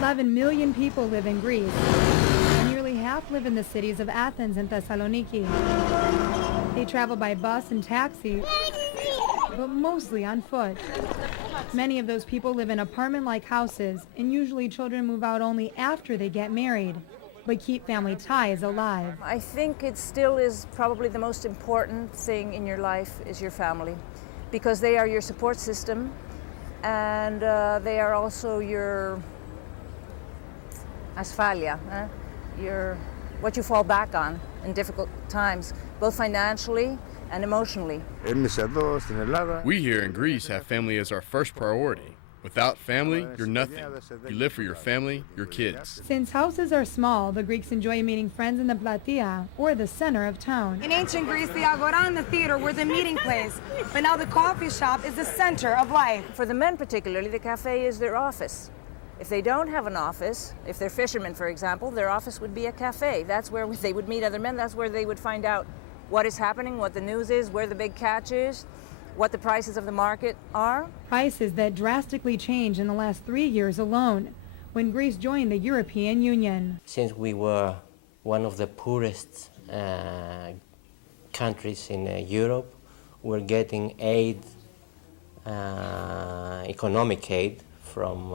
11 million people live in Greece. Nearly half live in the cities of Athens and Thessaloniki. They travel by bus and taxi, but mostly on foot. Many of those people live in apartment-like houses, and usually children move out only after they get married, but keep family ties alive. I think it still is probably the most important thing in your life is your family, because they are your support system, and they are also your asfalia, what you fall back on in difficult times, both financially and emotionally. We here in Greece have family as our first priority. Without family, you're nothing. You live for your family, your kids. Since houses are small, the Greeks enjoy meeting friends in the platia, or the center of town. In ancient Greece, the agora and the theater were the meeting place, but now the coffee shop is the center of life. For the men particularly, the cafe is their office. If they don't have an office, if they're fishermen, for example, their office would be a cafe. That's where they would meet other men. That's where they would find out what is happening, what the news is, where the big catch is, what the prices of the market are. Prices that drastically changed in the last 3 years alone, when Greece joined the European Union. Since we were one of the poorest countries in Europe, we're getting aid, economic aid from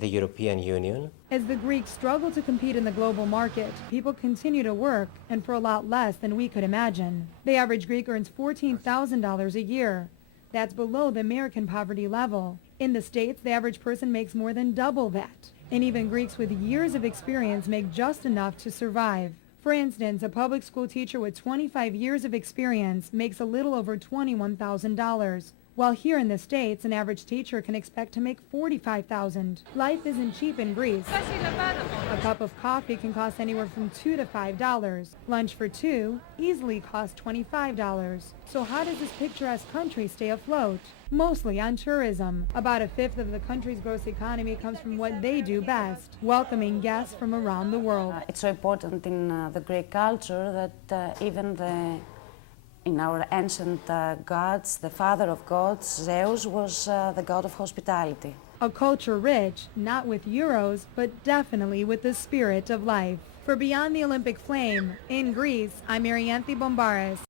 the European Union. As the Greeks struggle to compete in the global market, people continue to work, and for a lot less than we could imagine. The average Greek earns $14,000 a year. That's below the American poverty level. In the States, the average person makes more than double that. And even Greeks with years of experience make just enough to survive. For instance, a public school teacher with 25 years of experience makes a little over $21,000. While here in the States, an average teacher can expect to make $45,000. Life isn't cheap in Greece. A cup of coffee can cost anywhere from $2 to $5. Lunch for two easily costs $25. So how does this picturesque country stay afloat? Mostly on tourism. About a fifth of the country's gross economy comes from what they do best, welcoming guests from around the world. It's so important in the Greek culture that in our ancient gods, the father of gods, Zeus, was the god of hospitality. A culture rich, not with euros, but definitely with the spirit of life. For Beyond the Olympic Flame, in Greece, I'm Marianthi Bombaris.